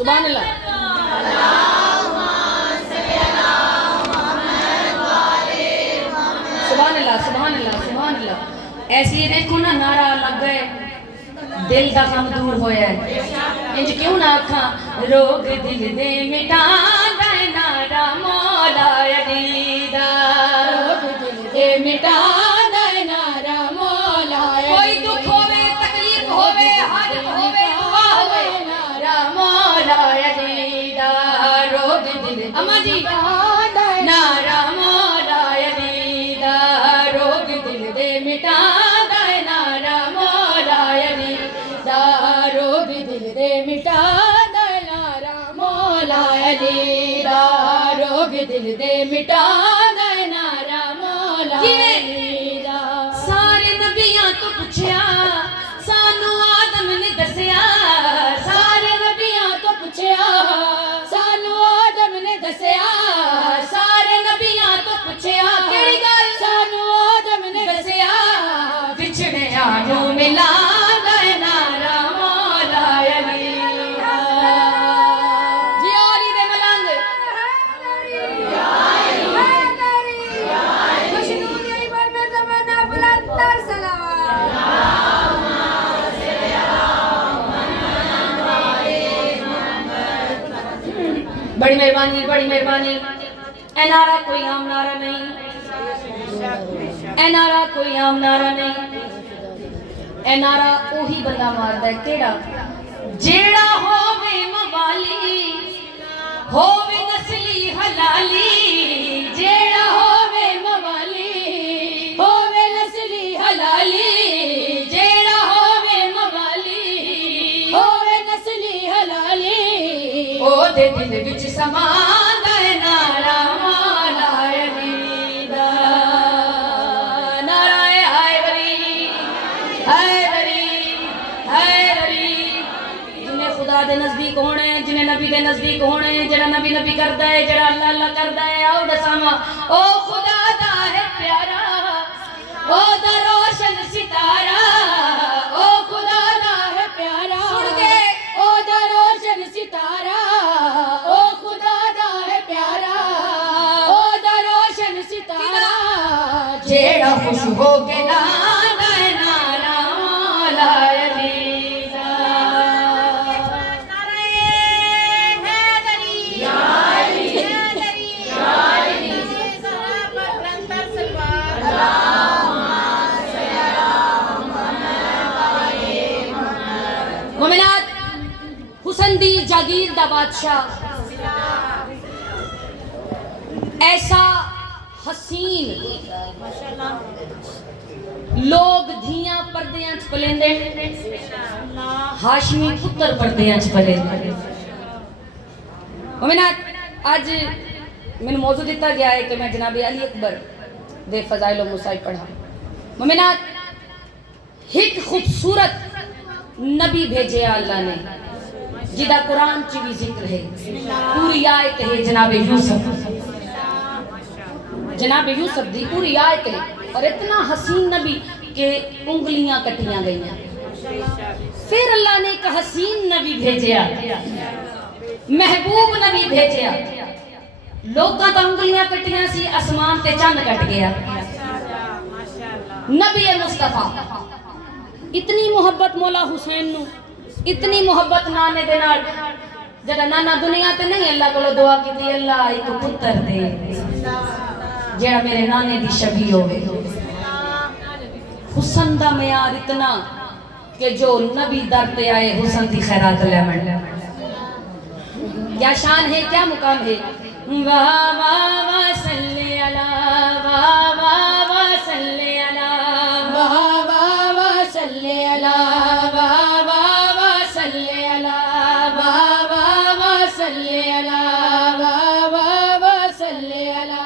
सुभान अल्लाह। सुभान अल्लाह, सुभान अल्लाह, सुभान अल्लाह। ऐसी देखो ना नारा लग गए, दिल दा गम दूर होया है। इंज क्यों ना आखा रोग दिल दे मिटांदा है नारा मौला अली दा, रोग दिल दे मिटांदा है नारा मौला अली। कोई दुख होवे तकलीफ होवे हाजत होवे दुआ होवे नारा मौला अली दा, रोग दिल अम्मा जी नारा मौला अली दा, रोग दिल दे मिटांदा है नारा मौला अली दा, रोग दिल दे मिटांदा है नारा मौला अली दा, रोग दिल दे मिटांदा है नारा मौला अली दा। सारे नबियां तो पुछया सानू आदम ने दसया, सारे नबियां तो पुछया सानू आदम ने दसया, सारे नबियां तो पुछया केड़ी गल सानू आदम ने दसया, विछड़े आनू मिलांदा है नारा मौला अली दा। जी अली दे मलंग बड़ी मेहरबानी, बड़ी मेहरबानी। ए नारा कोई आम नारा नहीं, ए नारा कोई आम नारा नहीं। ए नारा ओही बंदा मारदा है केड़ा जेड़ा होवे मवाली होवे नस्ली हलाली, जेड़ा होवे मवाली होवे नस्ली हलाली, जेड़ा होवे मवाली होवे नस्ली हलाली, ओदे दिल विच समांदा है नारा मौला अली दा। नारा है हैदरी हैदरी हैदरी। जिन्हें खुदा दे नजदीक होने, जिन्हें नबी दे नजदीक होने, जेड़ा नबी नबी करदा है, जेड़ा अल्लाह अल्लाह करदा है, आओ दसावा ओ खुदा दा है प्यारा, ओ दा रोशन सितारा, ओ खुदा दा है प्यारा, सुन के ओ दा रोशन सितारा, ओ खुदा दा है प्यारा, ओ दा रोशन सितारा, जेड़ा खुश हो के नादा है नारा मौला अली दा। मोमिनात हुसन दी जागीर दा बादशाह ऐसा हसीन लोग धियां पर्दियां च पलेंदे, हाशमी पुत्र पर्दियां च पलेंदे। मोमिनात आज मैंने मौजू दिता गया है कि मैं जनाब अली अकबर दे फजाइल व मुसाइब पढ़ा। मोमिनात एक खूबसूरत नबी भेजे अल्लाह ने जिदा कुरान च भी जिक्र है, पूरी आयत है जनाब यूसुफ, जनाब यूसुफ दी पूरी आयत है। और इतना हसीन नबी के उंगलियां कटियां गईयां। फिर अल्लाह ने एक हसीन नबी भेजा, महबूब नबी भेजा, लोकां दा उंगलियां कटियां सी, आसमान ते चंद कट गया। नबी मुस्तफा इतनी मोहब्बत मौला हुसैन नु, इतनी मोहब्बत नाने दे नाल, जदा नाना दुनिया ते नहीं अल्लाह कोलो दुआ कीती अल्लाह एक पुत्र दे जेड़ा मेरे नाने दी शबी होवे। हुसन दा मयार इतना कि जो नबी दर पे आए हुसन दी खैरात लेमन। क्या शान है, क्या मुकाम है। वाह वाह वाह सल्ले अला, वाह वाह वाह सल्ले अला, वाह वाह वाह सल्ले अला, वाह वाह वाह सल्ले अला, वाह वाह वाह सल्ले अला, वाह वाह वाह सल्ले अला,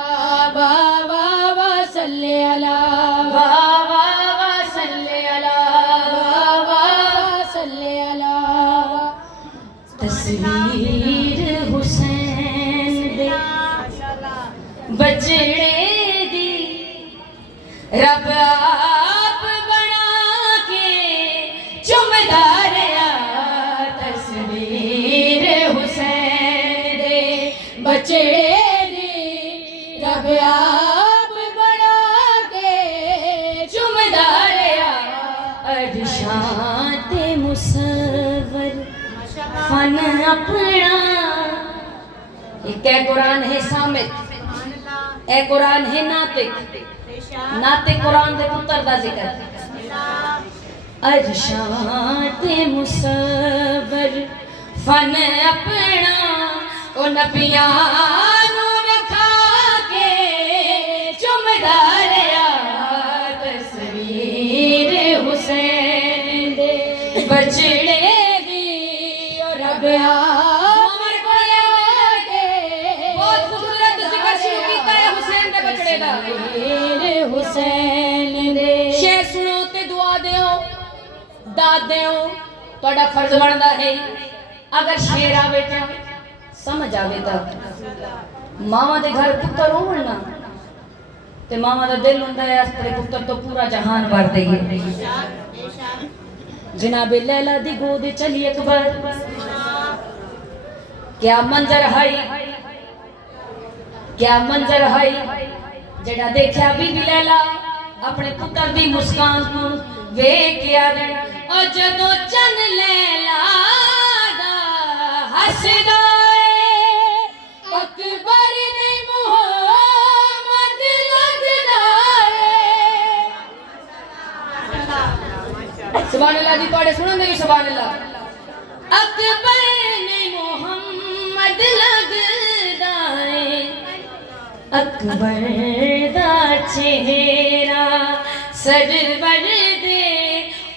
वाह वाह वाह सल्ले अला, वाह वाह वाह सल्ले अला, वाह वाह वाह सल्ले अला। तस्वीर हुसैन दे बजड़े दी रब आप बना के चुमदा रहा, तस्वीर हुसैन बचड़े दी रब आप बना के चुमदा रहा अरशां ते मुसव्वर फन अपना। एक है कुरान है सामित, ए कुरान है नातिक, नातिक कुरान दे पुत्र दा जिक्र। अरशां ते मुसव्वर फन अपना ओ नबियां नू विखा के चुमदा रहा तस्वीर हुसैन दे बचड़े दी ओ रब हुसैन दे। शेर सुनो ते दुआ देओ, दाद देओ, तोड़ा फर्ज बनदा है। अगर शेर आवे तो समझ आवे तो मावा दे घर पुत्र होवन ना ते मावा दा दिल हुंदा है अपने पुत्र तो पूरा जहान भर देगी। जनाबे लैला दी गोद चली अकबर, क्या मंजर है, क्या मंजर है जेड़ा देखा बीबी लैला अपने पुत्र दी मुस्कान को वेख्या और जदों चन लैला दा हसदा अकबर ने मोहम्मद लगदा है। सुभान अल्लाह जी, थोड़े सुनोगे कि सुभान अल्लाह। अकबर ने मोहम्मद लगदा है, अकबर दा चेहरा सरवर दे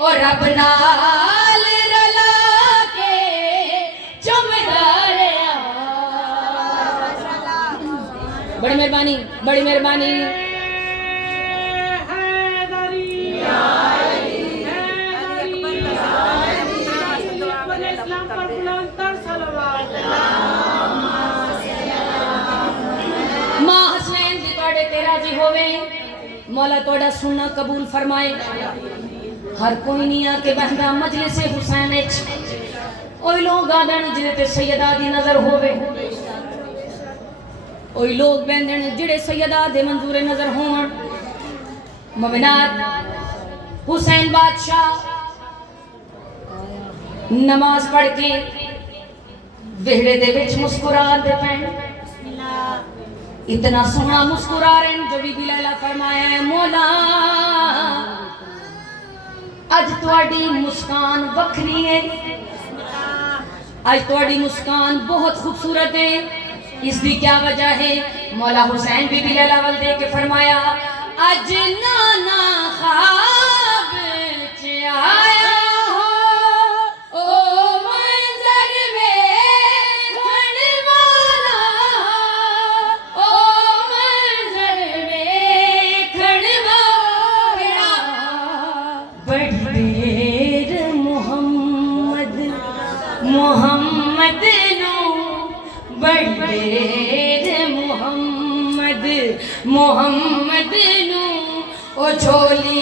और रब नाल रला के चुमदा रहा। बड़ी मेहरबानी, बड़ी मेहरबानी। मौला तोड़ा सुनना कबूल फरमाए। हर कोई नहीं आके बहदा मजलिस हुसैन ओई लोग आदन जिन्हें ते सैयदा दी नजर होवे, ओई लोग बहदन जिहड़े सैयदा दे मंजूरे नजर होवन। मोमिनात हुसैन बादशाह नमाज पढ़ के वेहड़े दे विच मुस्कुराते पैन। इतना सोहना मुस्कुरा रहे हैं जो बीबी लैला फरमाया है मौला अज तुहाडी मुस्कान वखरी है, आज तुहाडी मुस्कान बहुत खूबसूरत है। इसकी क्या वजह है? मौला हुसैन बीबी लैला वल दे के फरमाया अज नाना ख्वाब च आया मोहम्मद नो बड़े मोहम्मद मोहम्मद नो ओ झोली